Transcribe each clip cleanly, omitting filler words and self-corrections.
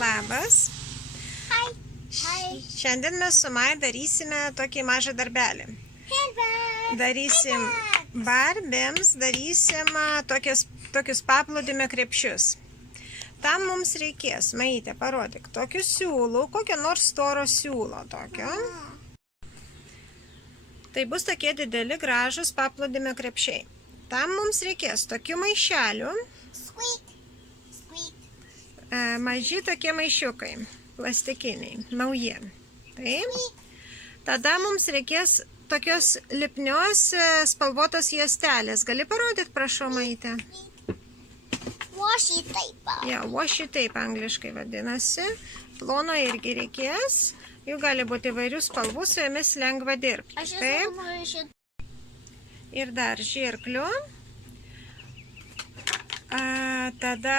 Labas. Šiandien mes su Maja darysime tokį mažą darbelį. Darysim barbėms, tokius paplūdimio krepšius. Tam mums reikės, Maite, parodyk, tokių siūlų, kokio nors storo siūlo tokio. Tai bus tokie dideli gražus paplūdimio krepšiai. Tam mums reikės tokių maišelių. Maži tokie maišiukai, plastikiniai, nauji. Taip. Tada mums reikės tokios lipnios spalvotos juostelės. Gali parodyti, prašau, Maite? Washi tape. Ja, washi tape angliškai vadinasi. Plono irgi reikės. Jų gali būti įvairių spalvų, su jomis lengva dirbti. Taip. Ir dar žirklių. Tada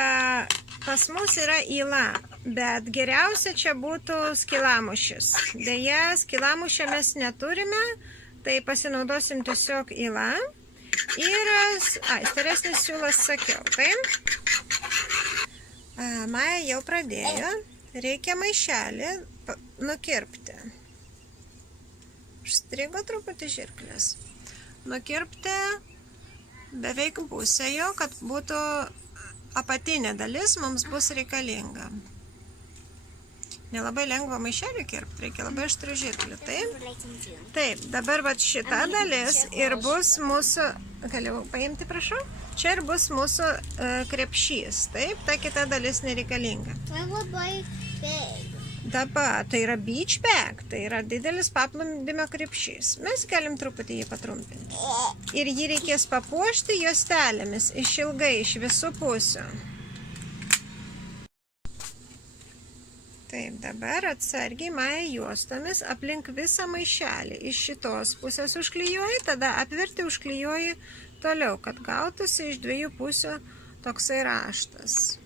pas mus yra yla, bet geriausia čia būtų skilamušis. Deja, skilamušio mes neturime, tai pasinaudosim tiesiog yla. Ir, storesnis siūlas sakiau, taip? Maja jau pradėjo. Reikia maišelį nukirpti. Užstrigo truputį žirklės. Nukirpti beveik pusę jo, kad būtų apatinė dalis mums bus reikalinga. Nelabai lengva maišelį kirpti, reikia labai aštrių žirklių, taip? Taip, dabar vat šita dalis ir bus mūsų, galiu paimti, prašau? Čia ir bus mūsų krepšys, taip? Ta kita dalis nereikalinga. Dabar tai yra beach bag, tai yra didelis paplūdimio krepšys. Mes galim truputį jį patrumpinti. Ir jį reikės papuošti juostelėmis išilgai, iš visų pusių. Taip, dabar atsargiai Maja juostomis aplink visą maišelį. Iš šitos pusės užklijuoji, tada apverti užklijuoji toliau, kad gautųsi iš dviejų pusių toksai raštas.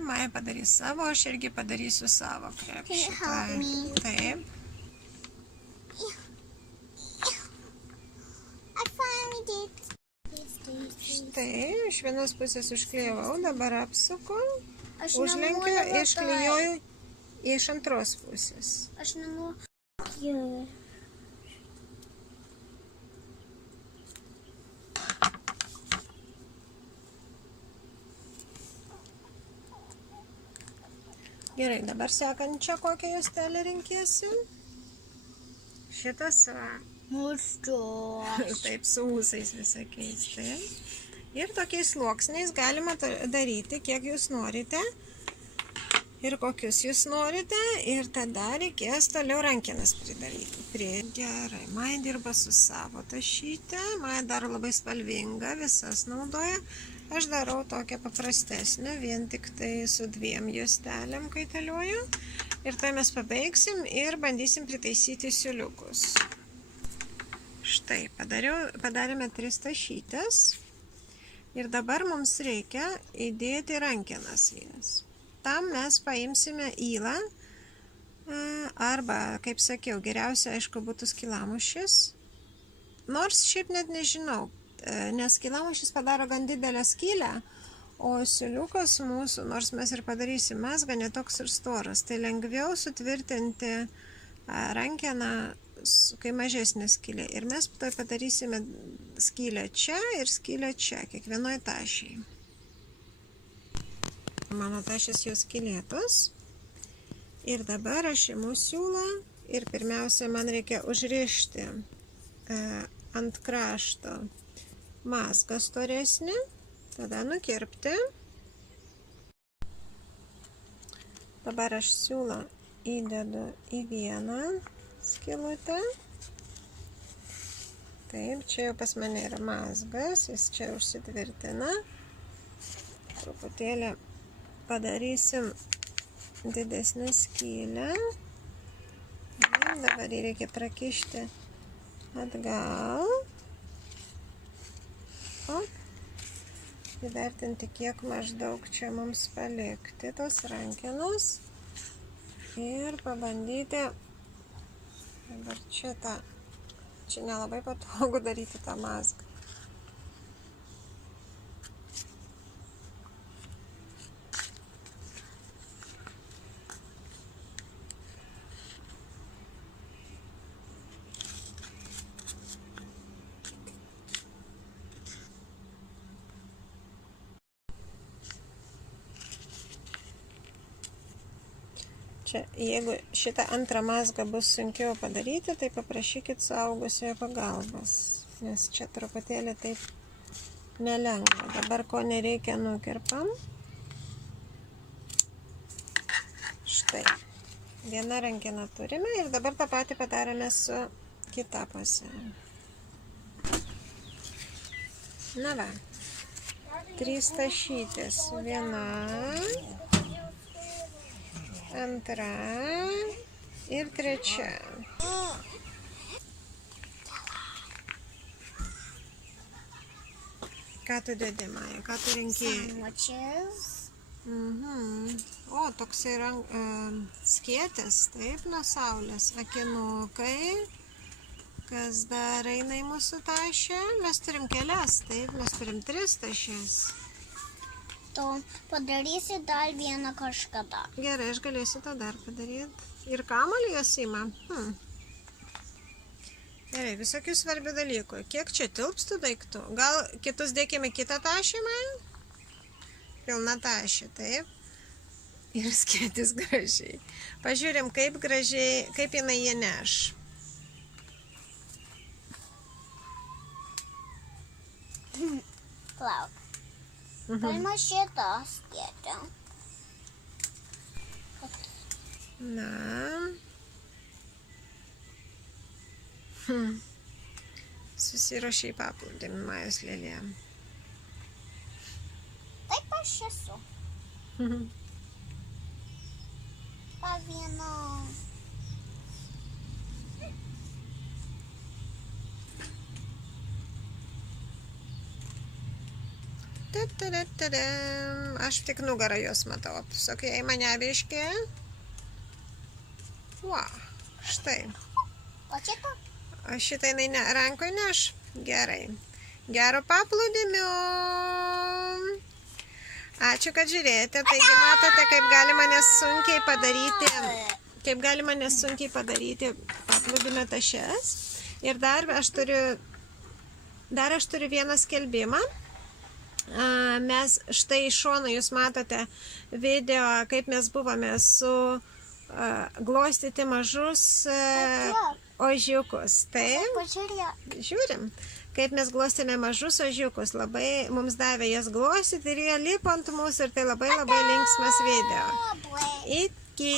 Maja padarys savo, aš irgi padarysiu savo krepšį. Taip. Štai, iš vienos pusės užklijavau, dabar apsuku, užlenkiu, išklijuoju iš antros pusės. Aš nenoriu. Gerai, dabar sekančią kokią juostelę renkėsi? Šitas va. Taip, su ūsais visokiais. Taip. Ir tokiais sluoksniais galima daryti, kiek jūs norite. Ir kokius jūs norite. Ir tada reikės toliau rankenas pridaryti. Gerai, Maja dirba su savo tašyte. Maja daro labai spalvingą, visas naudoja. Aš darau tokią paprastesnę, vien tik tai su dviem juostelėm kaitaliuoju. Ir tai mes pabaigsim ir bandysim pritaisyti siūliukus. Štai, padarėme 3 tašytes. Ir dabar mums reikia įdėti rankenas jas. Tam mes paimsime ylą. Arba, kaip sakiau, geriausia, aišku, būtų skilamušis. Nors šiaip net nežinau. Nes skilamušis padaro gan didelę skylę, o siūliukas mūsų, nors mes ir padarysim mazgą, netoks ir storas. Tai lengviau sutvirtinti rankeną, kai mažesnė skylė. Ir mes tai padarysime skylę čia ir skylę čia, kiekvienoj tašiai. Mano tašės jau skylėtos. Ir dabar aš imu siūlą ir pirmiausia man reikia užrišti ant krašto mazgą storesnį, tada nukirpti. Dabar aš siūlą įdedu į vieną skylutę. Taip, čia jau pas mane yra mazgas, jis čia užsitvirtina. Truputėlį padarysim didesnę skylę. Dabar jį reikia prakišti atgal. Įvertinti, kiek maždaug čia mums palikti tos rankenos. Ir pabandyti dabar čia nelabai patogu daryti tą mazgą. Čia, jeigu šitą antrą mazgą bus sunkiau padaryti, tai paprašykit suaugusiojo pagalbos, nes čia truputėlį taip nelengva. Dabar ko nereikia nukirpam. Štai. Vieną rankeną turime ir dabar tą patį padarome su kita pusė. Na va. 3 tašytės. Viena. Antra ir trečia. Ką tu dedi, Maja? Ką tu rinkėjai? Sandwiches. O, toksai skėtis, taip, nuo saulės. Akinukai. Kas dar eina į mūsų tašę? Mes turim kelias, taip, mes turim 3 tašės. Tu padarysi dar vieną kažkada. Gerai, aš galėsiu tą dar padaryti. Ir kamuolį jos ima. Gerai, visokių svarbių dalykų. Kiek čia tilps tų daiktų? Gal kitus dėkime kitą tašį, Maja? Pilna tašė, taip. Ir skėtis gražiai. Pažiūrim, kaip gražiai, kaip jinai jį neš. Plauk. Galima šitą skėtį. Na. Susiruošė į paplūdimį Majos lėlė. Taip aš esu. Pavieno. Aš tik nugarą jos matau. Sakai, į mane biškį. Štai. O šitą? O šitą jinai rankoje neš. Gerai. Gero paplūdimio. Ačiū, kad žiūrėjote. Taigi matote, kaip galima nesunkiai padaryti paplūdimio tašes. Ir dar aš turiu vieną skelbimą. Mes štai iš šono jūs matote video, kaip mes buvome glostyti mažus ožiukus. Taip, žiūrim, kaip mes glostėme mažus ožiukus. Labai mums davė jas glostyti ir jie lipo ant mūsų ir tai labai linksmas video. Iki.